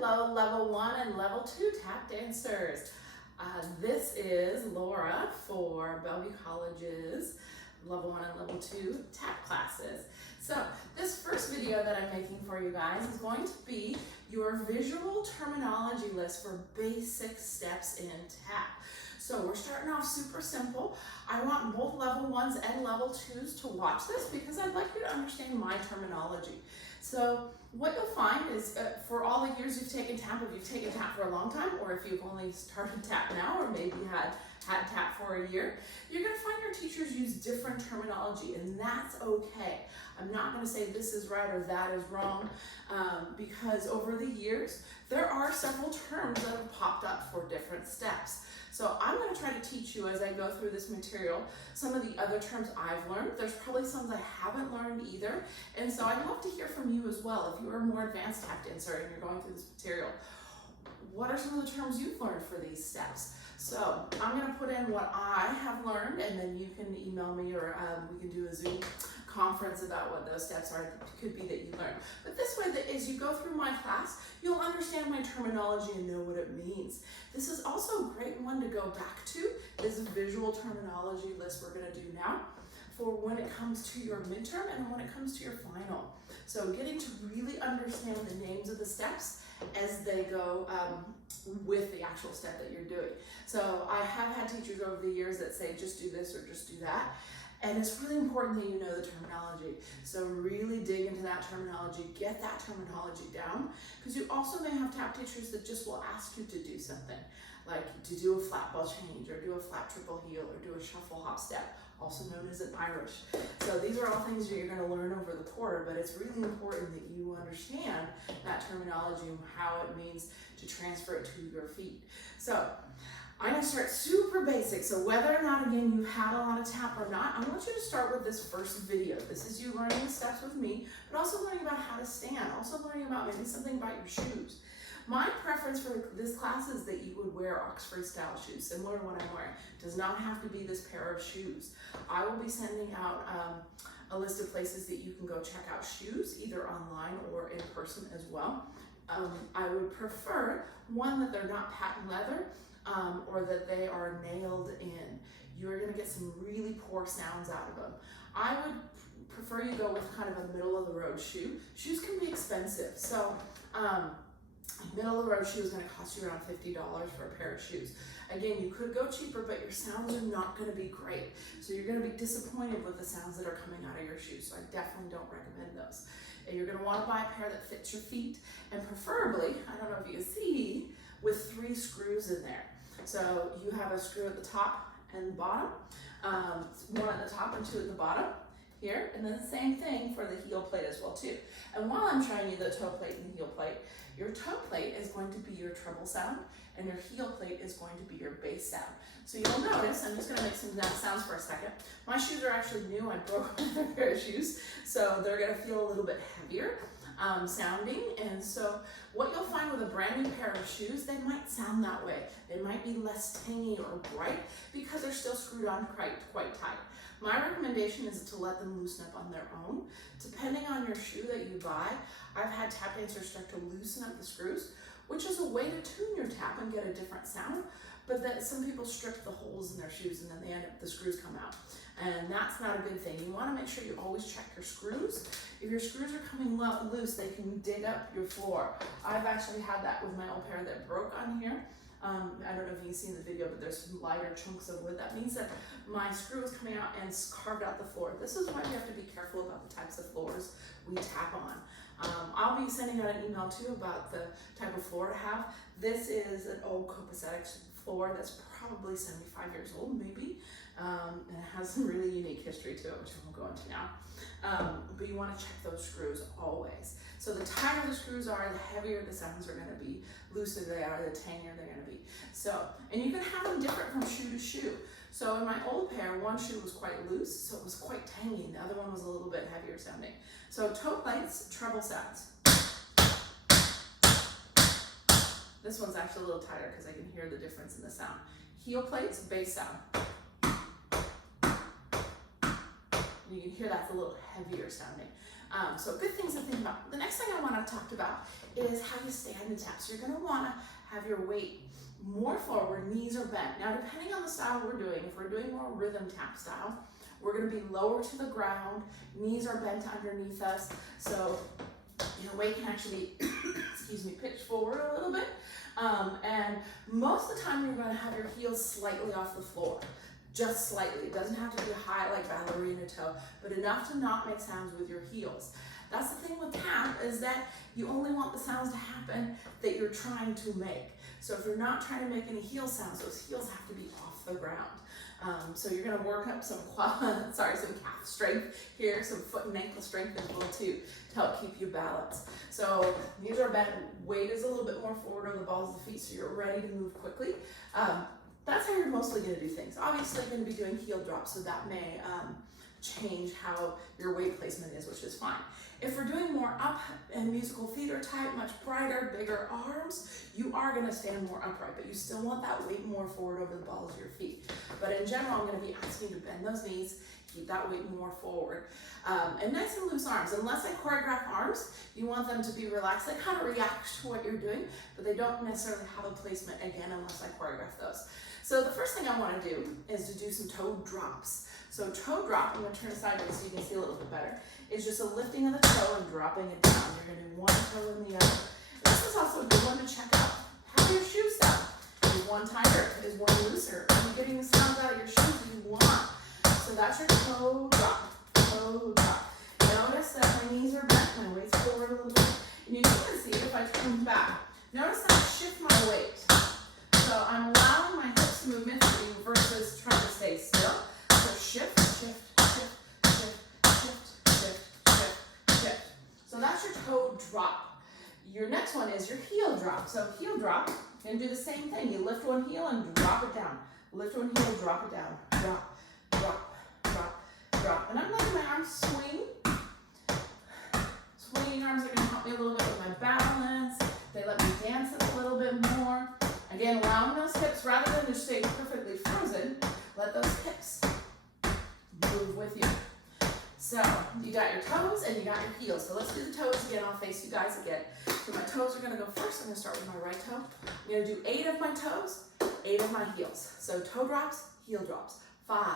Hello, level 1 and level 2 tap dancers. This is Laura for Bellevue College's level 1 and level 2 tap classes. So this first video that I'm making for you guys is going to be your visual terminology list for basic steps in tap. So we're starting off super simple. I want both level 1s and level 2s to watch this because I'd like you to understand my terminology. So what you'll find is for all the years you've taken tap, if you've taken tap for a long time, or if you've only started tap now, or maybe had tap for a year, you're gonna find your teachers use different terminology, and that's okay. I'm not gonna say this is right or that is wrong, because over the years, there are several terms that have popped up for different steps. So I'm going to try to teach you as I go through this material some of the other terms I've learned. There's probably some I haven't learned either. And so I'd love to hear from you as well. If you are a more advanced tap dancer and you're going through this material, what are some of the terms you've learned for these steps? So I'm going to put in what I have learned, and then you can email me, or we can do a Zoom conference about what those steps are. It could be that you learn. But this way, that as you go through my class, you'll understand my terminology and know what it means. This is also a great one to go back to, this visual terminology list we're going to do now for when it comes to your midterm and when it comes to your final. So getting to really understand the names of the steps as they go with the actual step that you're doing. So I have had teachers over the years that say just do this or just do that. And it's really important that you know the terminology. So really dig into that terminology, get that terminology down, because you also may have tap teachers that just will ask you to do something, like to do a flat ball change, or do a flat triple heel, or do a shuffle hop step, also known as an Irish. So these are all things that you're going to learn over the quarter, but it's really important that you understand that terminology and how it means to transfer it to your feet. So I'm going to start super basic. So whether or not, again, you've had a lot of tap or not, I want you to start with this first video. This is you learning the steps with me, but also learning about how to stand, also learning about maybe something about your shoes. My preference for this class is that you would wear Oxford style shoes, similar to what I'm wearing. It does not have to be this pair of shoes. I will be sending out a list of places that you can go check out shoes, either online or in person as well. I would prefer one that they're not patent leather, or that they are nailed in. You're going to get some really poor sounds out of them. I would prefer you go with kind of a middle of the road shoe. Shoes can be expensive, so middle of the road shoe is going to cost you around $50 for a pair of shoes. Again, you could go cheaper, but your sounds are not going to be great. So you're going to be disappointed with the sounds that are coming out of your shoes. So I definitely don't recommend those. And you're going to want to buy a pair that fits your feet, and preferably, I don't know if you can see, with 3 screws in there. So you have a screw at the top and the bottom, one at the top and 2 at the bottom here, and then the same thing for the heel plate as well too. And while I'm showing you the toe plate and the heel plate, your toe plate is going to be your treble sound, and your heel plate is going to be your bass sound. So you'll notice, I'm just going to make some sounds for a second. My shoes are actually new. I broke another pair of shoes, so they're going to feel a little bit heavier sounding. And so what you'll find with a brand new pair of shoes, they might sound that way. They might be less tangy or bright because they're still screwed on quite tight. My recommendation is to let them loosen up on their own. Depending on your shoe that you buy, I've had tap dancers start to loosen up the screws, which is a way to tune your tap and get a different sound, but that some people strip the holes in their shoes and then the screws come out. And that's not a good thing. You want to make sure you always check your screws. If your screws are coming loose, they can dig up your floor. I've actually had that with my old pair that broke on here. I don't know if you can see in the video, but there's some lighter chunks of wood. That means that my screw was coming out and carved out the floor. This is why we have to be careful about the types of floors we tap on. I'll be sending out an email too about the type of floor to have. This is an old copacetic floor that's probably 75 years old, maybe. And it has some really unique history to it, which I won't go into now. But you want to check those screws always. So the tighter the screws are, the heavier the sounds are going to be. Looser they are, the tangier they're going to be. So, and you can have them different from shoe to shoe. So in my old pair, one shoe was quite loose, so it was quite tangy. The other one was a little bit heavier sounding. So toe plates, treble sounds. This one's actually a little tighter because I can hear the difference in the sound. Heel plates, bass sound. You can hear that's a little heavier sounding. So good things to think about. The next thing I want to talk about is how you stand and tap. So you're going to want to have your weight more forward, knees are bent. Now, depending on the style we're doing, if we're doing more rhythm tap style, we're going to be lower to the ground, knees are bent underneath us, so your weight can actually, excuse me, pitch forward a little bit. And most of the time, you're going to have your heels slightly off the floor. Just slightly. It doesn't have to be high like ballerina toe, but enough to not make sounds with your heels. That's the thing with tap, is that you only want the sounds to happen that you're trying to make. So if you're not trying to make any heel sounds, those heels have to be off the ground. So you're going to work up some some calf strength here, some foot and ankle strength as well too, to help keep you balanced. So knees are bent, weight is a little bit more forward over the balls of the feet, so you're ready to move quickly. That's how you're mostly going to do things. Obviously, you're going to be doing heel drops, so that may change how your weight placement is, which is fine. If we're doing more up and musical theater type, much brighter, bigger arms, you are going to stand more upright, but you still want that weight more forward over the balls of your feet. But in general, I'm going to be asking you to bend those knees, keep that weight more forward. And nice and loose arms. Unless I choreograph arms, you want them to be relaxed. They kind of react to what you're doing, but they don't necessarily have a placement again unless I choreograph those. So the first thing I want to do is to do some toe drops. So toe drop, I'm going to turn it sideways so you can see a little bit better, is just a lifting of the toe and dropping it down. You're going to do one toe and the other. This is also a good one to check out. How your shoes sound. Is one tighter? Is one looser? Are you getting the sounds out of your shoes that you want? So that's your toe drop. Toe drop. Notice that my knees are bent, my weight's forward a little bit. And you can see if I turn back. Notice that I shift my weight. So I'm allowing my hips movement to be versus trying to stay still. So shift, shift, shift, shift, shift, shift, shift, shift. So that's your toe drop. Your next one is your heel drop. So heel drop, you're going to do the same thing. You lift one heel and drop it down. Lift one heel, drop it down. Drop, drop, drop, drop. And I'm letting my arms swing. Swinging arms are going to help me a little bit with my balance. They let me dance it a little bit more. Again, allowing those hips, rather than just stay perfectly frozen, let those hips move with you. So you got your toes and you got your heels. So let's do the toes again. I'll face you guys again. So my toes are going to go first. I'm going to start with my right toe. I'm going to do 8 of my toes, 8 of my heels. So toe drops, heel drops. 5.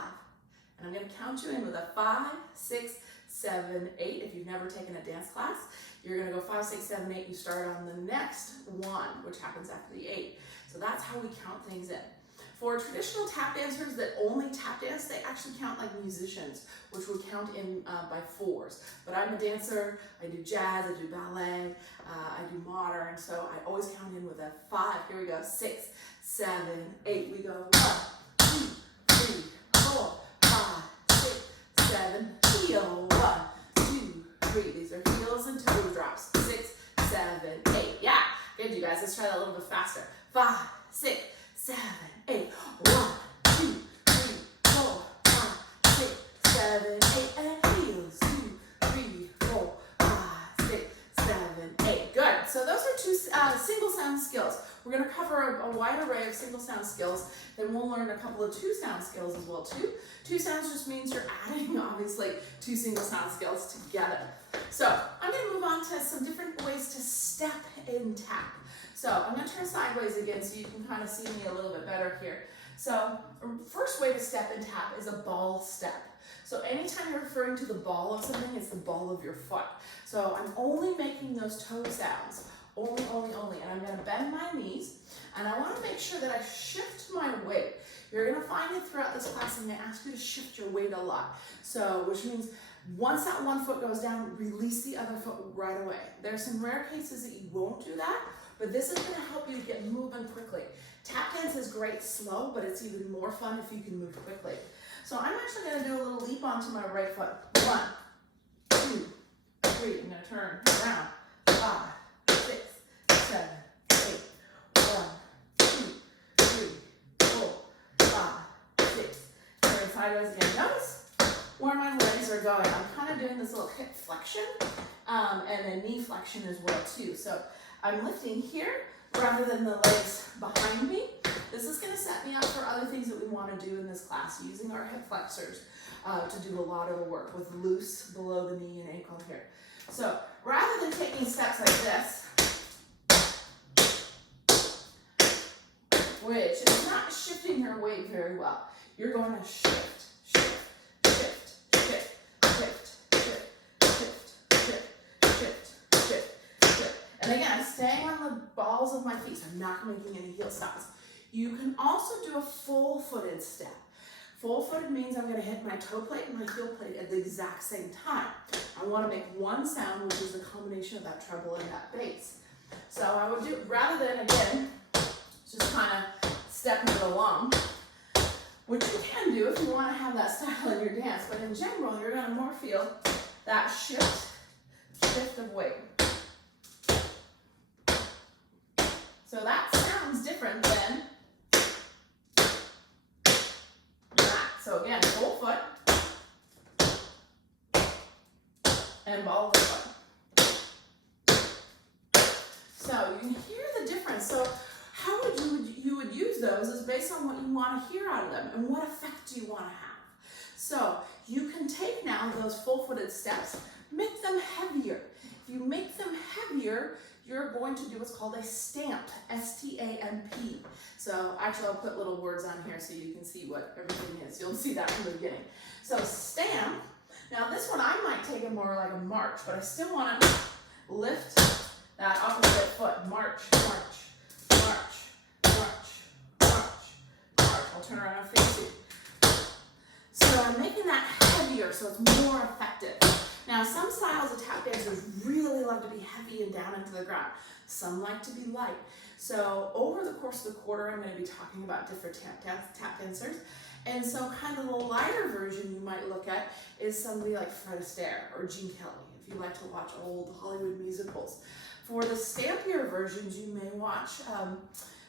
And I'm going to count you in with a 5, 6, 7, 8. If you've never taken a dance class, you're going to go 5, 6, 7, 8. You start on the next one, which happens after the 8. So that's how we count things in. For traditional tap dancers that only tap dance, they actually count like musicians, which would count in by 4s. But I'm a dancer, I do jazz, I do ballet, I do modern, so I always count in with a 5. Here we go, 6, 7, 8. We go 1, 2, 3, 4, 5, 6, 7, heel, 1, 2, 3. These are heels and toe drops. 6, 7, 8. Yeah, good, you guys. Let's try that a little bit faster. 5, 6, 7, 8. 1, 2, 3, 4, 5, 6, 7, 8. And heels. 2, 3, 4, 5, 6, 7, 8. Good. So those are 2 single sound skills. We're going to cover a wide array of single sound skills. Then we'll learn a couple of 2 sound skills as well too. 2 sounds just means you're adding, obviously, 2 single sound skills together. So I'm going to move on to some different ways to step in tap. So I'm going to turn sideways again so you can kind of see me a little bit better here. So first way to step in tap is a ball step. So anytime you're referring to the ball of something, it's the ball of your foot. So I'm only making those toe sounds. Only. And I'm going to bend my knees. And I want to make sure that I shift my weight. You're going to find it throughout this class, I'm going to ask you to shift your weight a lot. So, which means once that one foot goes down, release the other foot right away. There's some rare cases that you won't do that, but this is going to help you to get moving quickly. Tap dance is great slow, but it's even more fun if you can move quickly. So I'm actually going to do a little leap onto my right foot. 1, 2, 3. I'm going to turn around. 5, 6, 7, 8. 1, 2, 3, 4, 5, 6. Turn sideways again. Notice where my legs are going. I'm kind of doing this little hip flexion and a knee flexion as well too. So I'm lifting here rather than the legs behind me. This is going to set me up for other things that we want to do in this class, using our hip flexors to do a lot of the work with loose below the knee and ankle here. So rather than taking steps like this, which is not shifting your weight very well, you're going to shift, shift, shift, shift, shift, shift, shift, shift, shift, shift, shift. And again, staying on the balls of my feet, so I'm not making any heel stops. You can also do a full-footed step. Full-footed means I'm going to hit my toe plate and my heel plate at the exact same time. I want to make one sound, which is a combination of that treble and that bass. So I would do, rather than, again, just kind of stepping it along, which you can do if you want to have that style in your dance, but in general, you're going to more feel that shift of weight. So that sounds different than that. So again, full foot and ball of the foot. So you can hear the difference. So how would you would use those is based on what you want to hear out of them and what effect you want to have. So you can take now those full-footed steps, make them heavier. If you make them heavier, you're going to do what's called a stamp, S-T-A-M-P. So actually I'll put little words on here so you can see what everything is. You'll see that from the beginning. So stamp, now this one I might take it more like a march, but I still want to lift that opposite foot, march, march, march, march, march, march. I'll turn around and face you. So I'm making that heavier so it's more effective. Now, some styles of tap dancers really love to be heavy and down into the ground. Some like to be light. So over the course of the quarter, I'm going to be talking about different tap dancers. And so kind of the lighter version you might look at is somebody like Fred Astaire or Gene Kelly, if you like to watch old Hollywood musicals. For the stampier versions, you may watch,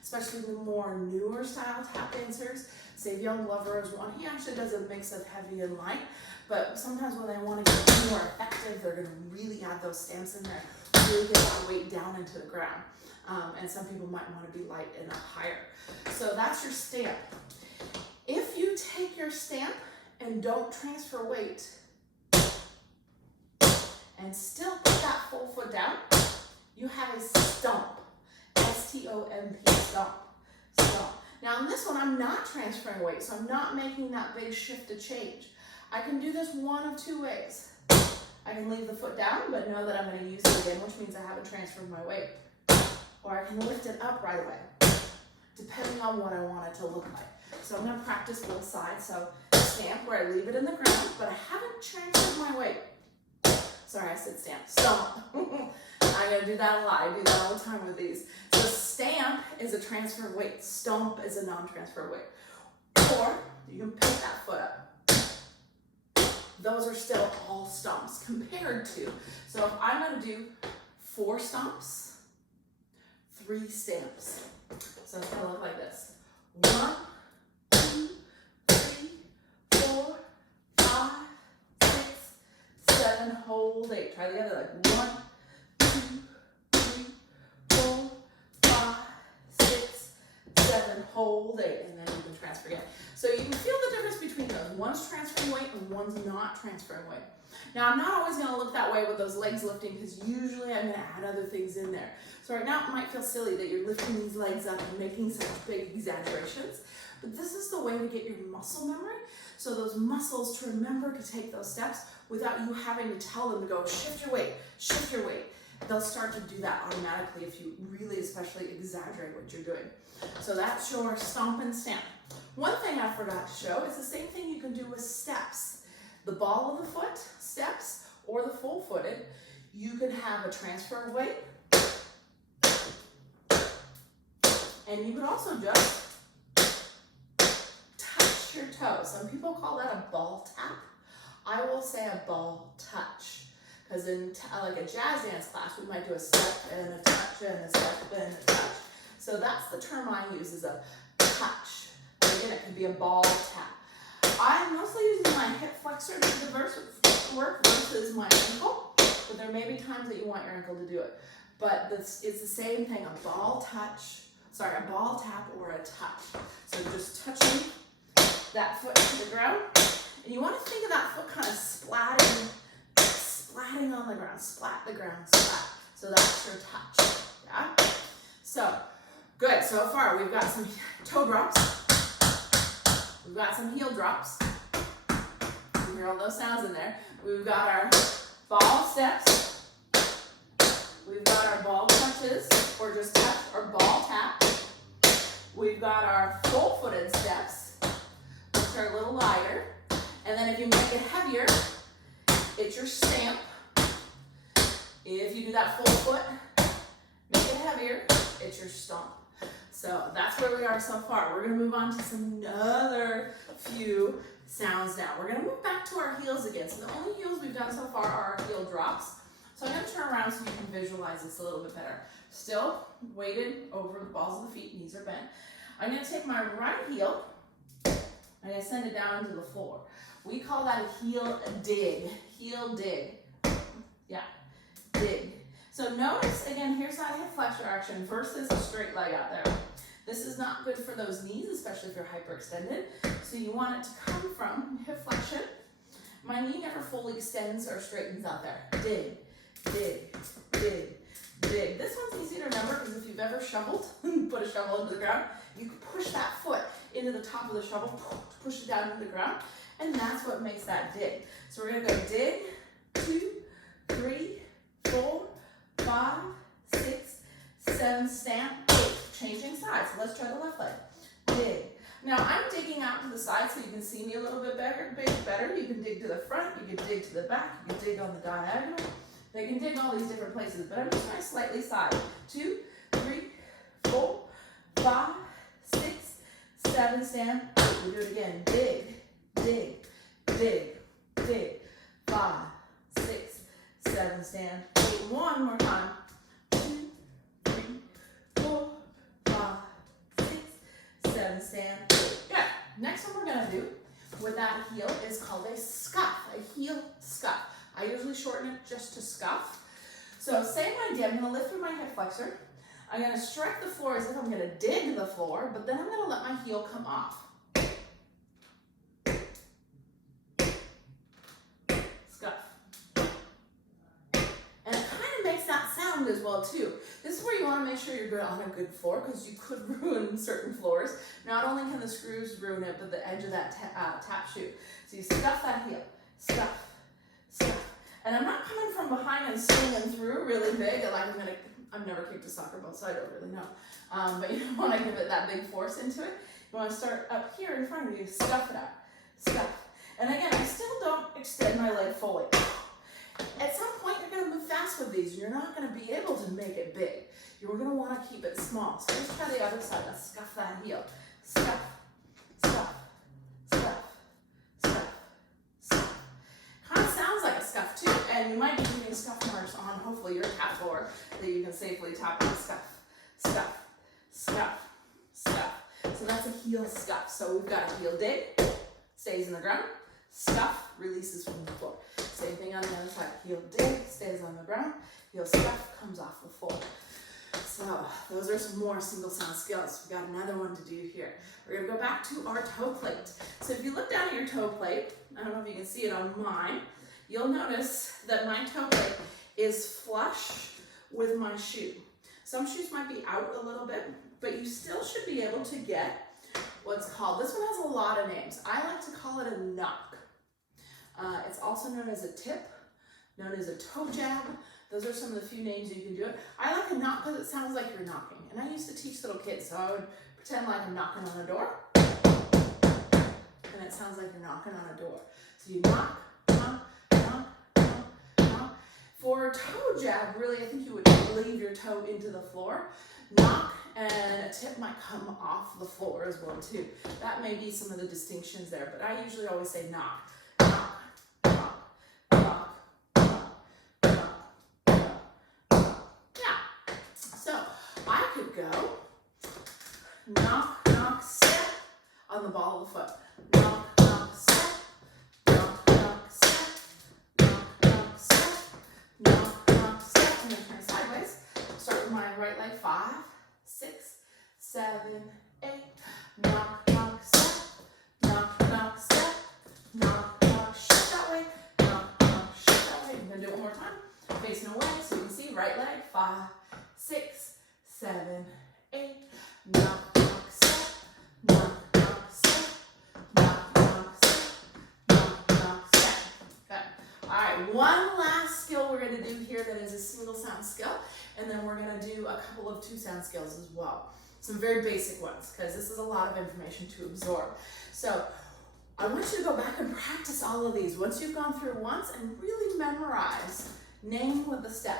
especially the more newer style tap dancers. Savion Glover is one. He actually does a mix of heavy and light. But sometimes when they want to get more effective, they're going to really add those stamps in there, really get that weight down into the ground. And some people might want to be light and up higher. So that's your stamp. If you take your stamp and don't transfer weight and still put that full foot down, you have a stomp, S-T-O-M-P, stomp, stomp. Now in this one, I'm not transferring weight, so I'm not making that big shift to change. I can do this one of two ways. I can leave the foot down, but know that I'm going to use it again, which means I haven't transferred my weight. Or I can lift it up right away, depending on what I want it to look like. So I'm going to practice both sides. So stamp, where I leave it in the ground, but I haven't transferred my weight. Sorry, I said stamp. Stomp. I'm going to do that a lot. I do that all the time with these. So stamp is a transfer weight. Stomp is a non-transfer weight. Or you can pick that foot up. Those are still all stomps compared to. So if I'm going to do 4 stomps, 3 stamps. So it's going to look like this. 1, 2, 3, 4, 5, 6, 7, hold 8. Try the other leg. 1, 2, 3, 4, 5, 6, 7, hold 8. And then you can transfer again. So you can feel the difference between those. One's transferring weight and one's not transferring weight. Now, I'm not always going to look that way with those legs lifting because usually I'm going to add other things in there. So right now it might feel silly that you're lifting these legs up and making such big exaggerations, but this is the way to get your muscle memory. So those muscles to remember to take those steps without you having to tell them to go shift your weight, shift your weight. They'll start to do that automatically if you really especially exaggerate what you're doing. So that's your stomp and stamp. One thing I forgot to show is the same thing you can do with steps. The ball of the foot, steps, or the full-footed. You can have a transfer of weight. And you can also just touch your toes. Some people call that a ball tap. I will say a ball touch. Because in like a jazz dance class, we might do a step and a touch and a step and a touch. So that's the term I use, is a touch. And again, it could be a ball tap. I'm mostly using my hip flexor to do the work versus my ankle, but there may be times that you want your ankle to do it. But it's the same thing, a ball touch a ball tap or a touch. So just touching that foot to the ground. And you want to think of that foot kind of splatting on the ground, splat the ground, splat. So that's your touch, yeah? So, good, so far we've got some toe drops. We've got some heel drops. You hear all those sounds in there. We've got our ball steps. We've got our ball touches, or just touch, or ball tap. We've got our full-footed steps, which are a little lighter. And then if you make it heavier, it's your stamp. If you do that full foot, make it heavier, it's your stomp. So that's where we are so far. We're gonna move on to some other few sounds now. We're gonna move back to our heels again. So the only heels we've done so far are our heel drops. So I'm gonna turn around so you can visualize this a little bit better. Still weighted over the balls of the feet, knees are bent. I'm gonna take my right heel, I'm gonna send it down to the floor. We call that a heel dig, yeah, dig. So notice, again, here's that hip flexor action versus a straight leg out there. This is not good for those knees, especially if you're hyperextended. So you want it to come from hip flexion. My knee never fully extends or straightens out there. Dig, dig, dig, dig. This one's easy to remember because if you've ever shoveled, put a shovel into the ground, you can push that foot into the top of the shovel, push it down into the ground, and that's what makes that dig. So we're gonna go dig, 2, 3, 4, 5, 6, 7, stamp, 8. Changing sides. So let's try the left leg. Dig. Now I'm digging out to the side so you can see me a little bit better. You can dig to the front, you can dig to the back, you can dig on the diagonal. They can dig all these different places, but I'm just going slightly side. 2, 3, 4, 5, 6, 7, stamp, 8. We do it again. Dig, dig, dig, dig. 5, 6, 7, stand, 8. One more time. 2, 3, 4, 5, 6, 7, stand, 8. Good. Next one we're gonna do with that heel is called a scuff, a heel scuff. I usually shorten it just to scuff. So same idea, I'm gonna lift through my hip flexor. I'm gonna strike the floor as if I'm gonna dig the floor, but then I'm gonna let my heel come off. As well too. This is where you want to make sure you're good on a good floor because you could ruin certain floors. Not only can the screws ruin it, but the edge of that tap shoe. So you scuff that heel, scuff, scuff. And I'm not coming from behind and swinging through really big. I've never kicked a soccer ball, so I don't really know. But you don't want to give it that big force into it. You want to start up here in front of you, scuff it out, scuff. And again, I still don't extend my leg fully. At some point, you're going to move fast with these. You're not going to be able to make it big. You're going to want to keep it small. So let's try the other side. Let's scuff that heel. Scuff, scuff, scuff, scuff, scuff. Kind of sounds like a scuff too. And you might be leaving scuff marks on, hopefully, your tap floor that you can safely tap on. Scuff, scuff, scuff, scuff. So that's a heel scuff. So we've got a heel dig, stays in the ground. Scuff, releases from the floor. Same thing on the other side. Heel dig, stays on the ground. Heel scuff, comes off the floor. So those are some more single sound skills. We've got another one to do here. We're gonna go back to our toe plate. So if you look down at your toe plate, I don't know if you can see it on mine, you'll notice that my toe plate is flush with my shoe. Some shoes might be out a little bit, but you still should be able to get what's called, this one has a lot of names. I like to call it a knock. It's also known as a tip, known as a toe jab. Those are some of the few names you can do it. I like a knock because it sounds like you're knocking. And I used to teach little kids, so I would pretend like I'm knocking on a door. And it sounds like you're knocking on a door. So you knock, knock, knock, knock, knock. For a toe jab, really, I think you would leave your toe into the floor. Knock, and a tip might come off the floor as well too. That may be some of the distinctions there, but I usually always say knock, knock, knock, knock, knock, knock, knock, knock. Yeah. So I could go knock, knock, step on the ball of the foot. Knock, knock, step, knock, knock, step, knock, knock, step, knock, knock, step. I'm gonna turn sideways. Start with my right leg. 5, 6, 7, 8. Knock, knock, step. Knock, knock, step. Knock, knock, shift that way. Knock, knock, shift that way. I'm going to do it one more time. Facing away so you can see right leg. 5, 6, 7, 8. Knock, knock, step. Knock, knock, step. Knock, knock, step. Knock, knock, step. Okay. All right. One last skill we're going to do here that is a single sound skill. And then we're going to do a couple of 2 sound skills as well. Some very basic ones because this is a lot of information to absorb. So I want you to go back and practice all of these once you've gone through once and really memorize name with the step.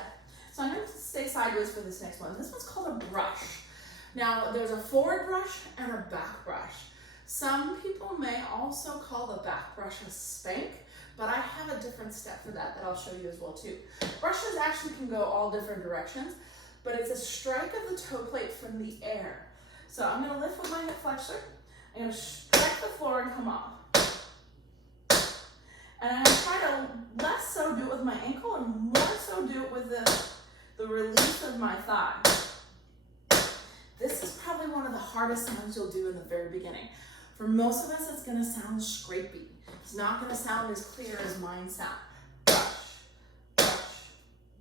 So I'm going to stay sideways for this next one. This one's called a brush. Now there's a forward brush and a back brush. Some people may also call the back brush a spank, but I have a different step for that I'll show you as well too. Brushes actually can go all different directions, but it's a strike of the toe plate from the air. So I'm going to lift with my hip flexor. I'm going to strike the floor and come off. And I'm going to try to less so do it with my ankle and more so do it with the release of my thigh. This is probably one of the hardest sounds you'll do in the very beginning. For most of us, it's going to sound scrapey. It's not going to sound as clear as mine sound. Brush, brush,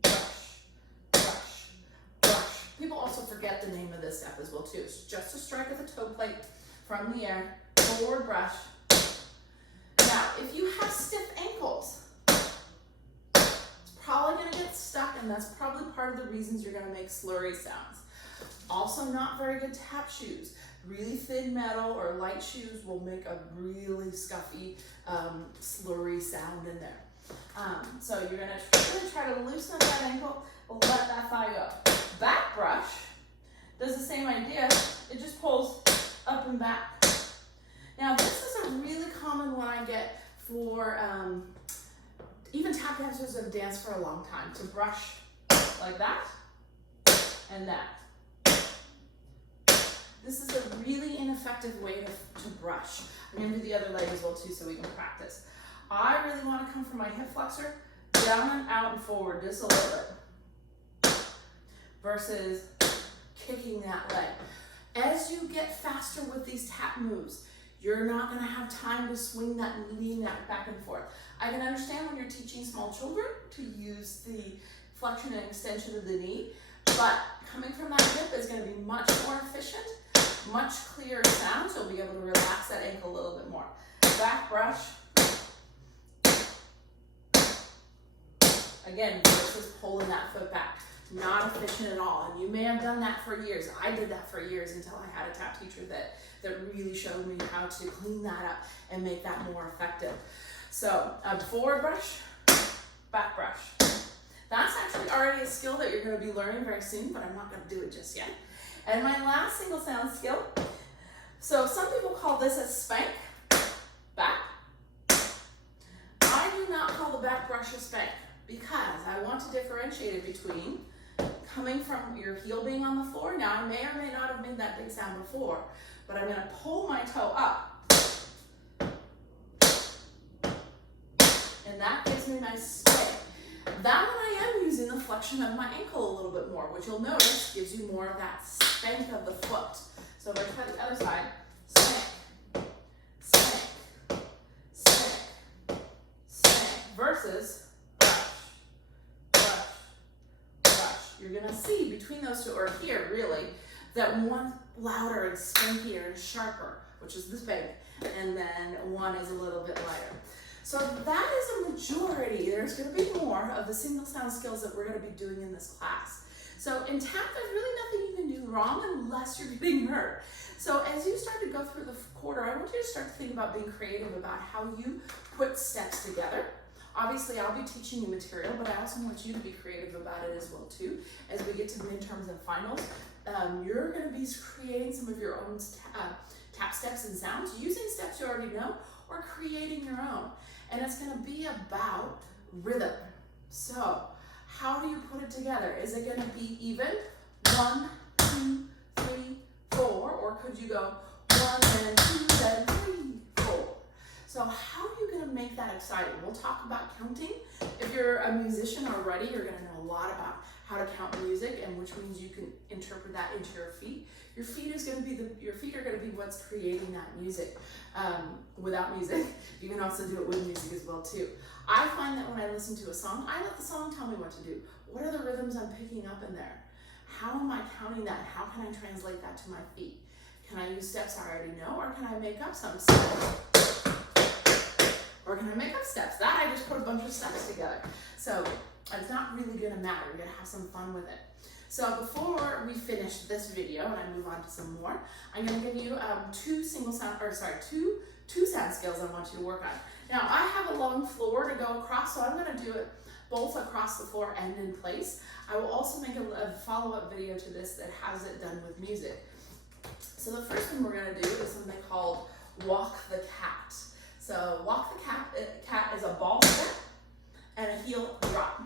brush, brush, brush. People also forget the name of this step as well too. It's just a strike of the toe plate from the air, forward brush. Now, if you have stiff ankles, it's probably going to get stuck, and that's probably part of the reasons you're going to make slurry sounds. Also, not very good tap shoes. Really thin metal or light shoes will make a really scuffy, slurry sound in there. So you're going to really try to loosen up that ankle, let that thigh go. Back brush does the same idea. It just pulls up and back. Now this is a really common one I get for even tap dancers that have danced for a long time, to brush like that and that. This is a really ineffective way to brush. I'm going to do the other leg as well too so we can practice. I really want to come from my hip flexor down and out and forward just a little bit versus kicking that leg. As you get faster with these tap moves, you're not going to have time to swing that knee back and forth. I can understand when you're teaching small children to use the flexion and extension of the knee, but coming from that hip is going to be much more efficient, much clearer sounds. You'll be able to relax that ankle a little bit more. Back brush. Again, this is pulling that foot back. Not efficient at all. And you may have done that for years. I did that for years until I had a tap teacher that really showed me how to clean that up and make that more effective. So forward brush, back brush. That's actually already a skill that you're going to be learning very soon, but I'm not going to do it just yet. And my last single sound skill. So some people call this a spank, back. I do not call the back brush a spank because I want to differentiate it between coming from your heel being on the floor. Now I may or may not have made that big sound before, but I'm going to pull my toe up. And that gives me a nice sway. That one I am using the flexion of my ankle a little bit more, which you'll notice gives you more of that spank of the foot. So if I try the other side, spank, spank, spank, spank, versus brush, brush, brush. You're going to see between those two, or here really, that one louder and spankier and sharper, which is the spank, and then one is a little bit lighter. So that is a majority. There's going to be more of the single sound skills that we're going to be doing in this class. So in tap, there's really nothing you can do wrong unless you're getting hurt. So as you start to go through the quarter, I want you to start to think about being creative about how you put steps together. Obviously, I'll be teaching you material, but I also want you to be creative about it as well too. As we get to midterms and finals, you're going to be creating some of your own tap steps and sounds, using steps you already know, or creating your own. And it's going to be about rhythm. So how do you put it together? Is it going to be even 1, 2, 3, 4, or could you go 1 and 2 then 3, 4? So how are you going to make that that exciting. We'll talk about counting. If you're a musician already, you're gonna know a lot about how to count music, and which means you can interpret that into your feet. Your feet are gonna be what's creating that music. Without music, you can also do it with music as well too. I find that when I listen to a song, I let the song tell me what to do. What are the rhythms I'm picking up in there? How am I counting that? How can I translate that to my feet? Can I use steps I already know, or can I make up some steps? Or can I make up steps? That I just put a bunch of steps together. So it's not really gonna matter. You're gonna have some fun with it. So before we finish this video and I move on to some more, I'm gonna give you two sound scales I want you to work on. Now I have a long floor to go across, so I'm gonna do it both across the floor and in place. I will also make a follow-up video to this that has it done with music. So the first one we're gonna do is something called Walk the Cat. So Walk the Cat is a ball step and a heel drop.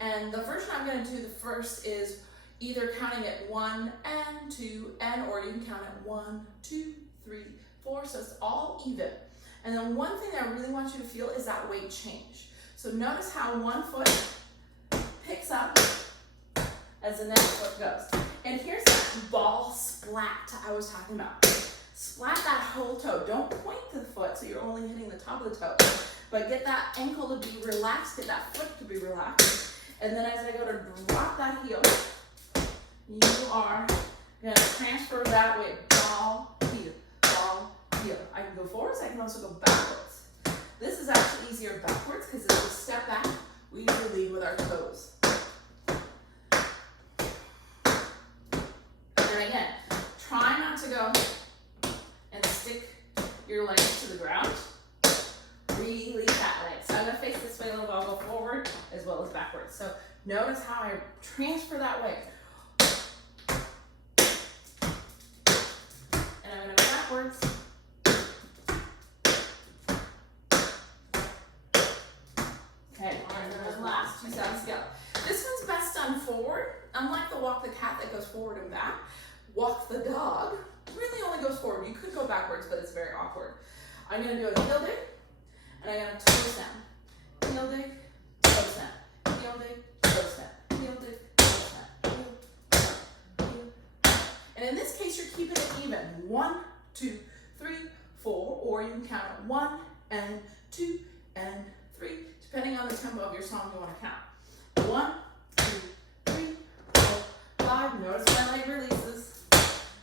And the version I'm gonna do the first is either counting at 1 and 2 and, or you can count at 1, 2, 3, 4, so it's all even. And then one thing I really want you to feel is that weight change. So notice how one foot picks up as the next foot goes. And here's that ball splat I was talking about. Splat that whole toe. Don't point to the foot so you're only hitting the top of the toe, but get that ankle to be relaxed, get that foot to be relaxed. And then as I go to drop that heel, you are going to transfer that weight. Ball, heel, ball, heel. I can go forwards, I can also go backwards. This is actually easier backwards because as we step back, we usually lead with our toes. And again, try not to go and stick your legs to the ground. Really fat legs. So I'm going to face this way a little bit. I'll go forward as well as backwards. So notice how I transfer that weight. And I'm going to go backwards. Okay, and then the last two sound scale. This one's best done forward. Unlike the Walk the Cat that goes forward and back, Walk the Dog really only goes forward. You could go backwards, but it's very awkward. I'm going to do a heel dig, and I'm going to toe snap. Heel dig, toe snap. Heel dig, toe snap. Heel dig, toe snap. Heel, heel. And in this case, you're keeping it even. 1, 2, 3, 4, or you can count at 1 and 2 and 3, depending on the tempo of your song you want to count. 1, 2, 3, 4, 5. Notice my leg releases.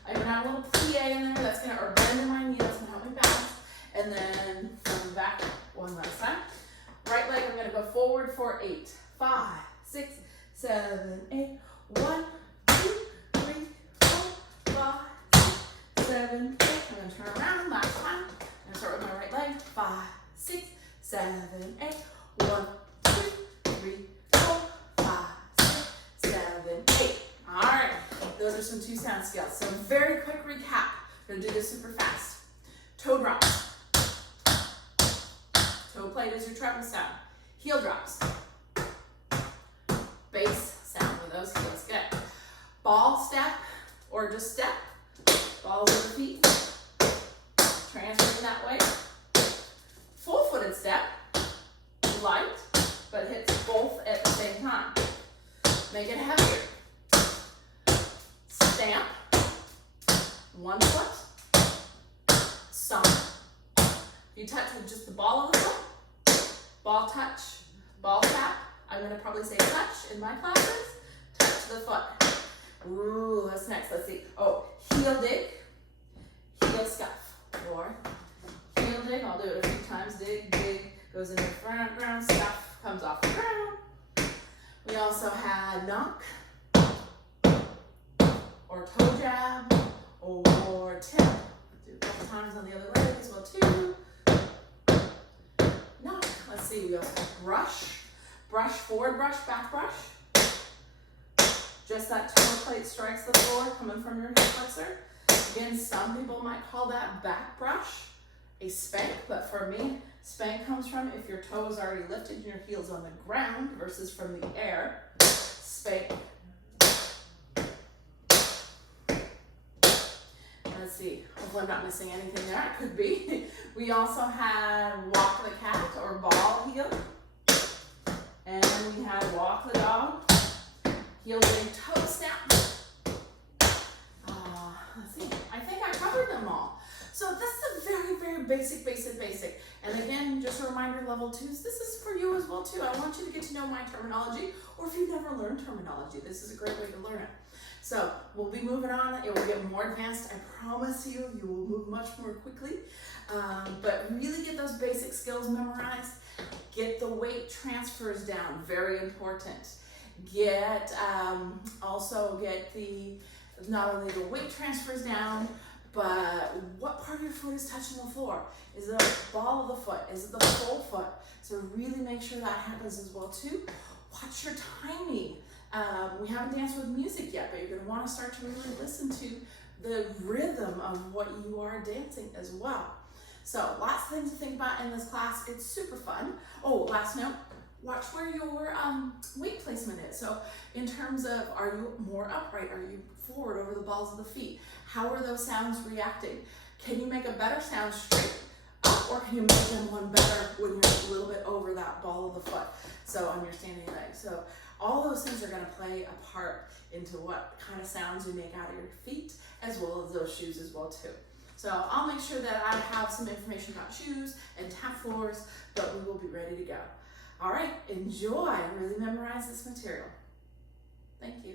I'm gonna have a little plie in there that's gonna, or bend in my knee, that's gonna help me balance. And then from back one last time. Right leg, I'm gonna go forward for 8, 5, 6, 7, 8. 1, 2, 3, 4, 5, 6, 7, 8. I'm gonna turn around last time. I'm gonna start with my right leg. 5, 6, 7, 8. 1, 2, 3, 4, 5, 6, 7, 8. All right, those are some two sound scales. So very quick recap. We're gonna do this super fast. Toe drops. Toe plate is your treble sound. Heel drops. Bass sound with those heels. Good. Ball step or just step. Balls over the feet. Transferring that way. Full footed step. Light, but hits both at the same time. Make it heavier. Stamp. One foot. Stomp. You touch with just the ball of the foot. Ball touch. Ball tap. I'm going to probably say touch in my classes. Touch the foot. Ooh, what's next? Let's see. Oh, heel dig. Heel scuff. Or heel dig. I'll do it a few times. Dig, dig. Goes in the front, ground stuff, comes off the ground. We also had knock, or toe jab, or tip. Do a couple times on the other leg as well too. Knock. Let's see, we also have brush. Brush forward brush, back brush. Just that toe plate strikes the floor coming from your hip flexor. Again, some people might call that back brush a spank, but for me, spank comes from if your toe is already lifted and your heel's on the ground versus from the air. Spank. Let's let's see, hopefully I'm not missing anything there. I could be. We also had walk the cat or ball heel. And we had walk the dog, heel dig toe snap. Let's see, I think I covered them all. So that's the very, very basic. And again, just a reminder, level 2s, this is for you as well too. I want you to get to know my terminology, or if you've never learned terminology, this is a great way to learn it. So we'll be moving on. It will get more advanced. I promise you, you will move much more quickly. But really get those basic skills memorized. Get the weight transfers down, very important. Also get not only the weight transfers down, but what part of your foot is touching the floor? Is it the ball of the foot? Is it the full foot? So really make sure that happens as well too. Watch your timing. We haven't danced with music yet, but you're going to want to start to really listen to the rhythm of what you are dancing as well. So lots of things to think about in this class. It's super fun. Oh, last note, watch where your weight placement is. So in terms of, are you more upright? Are you forward over the balls of the feet? How are those sounds reacting? Can you make a better sound straight up, or can you make them one better when you're a little bit over that ball of the foot? So on your standing leg. So all those things are going to play a part into what kind of sounds you make out of your feet, as well as those shoes as well too. So I'll make sure that I have some information about shoes and tap floors, but we will be ready to go. All right, enjoy and really memorize this material. Thank you.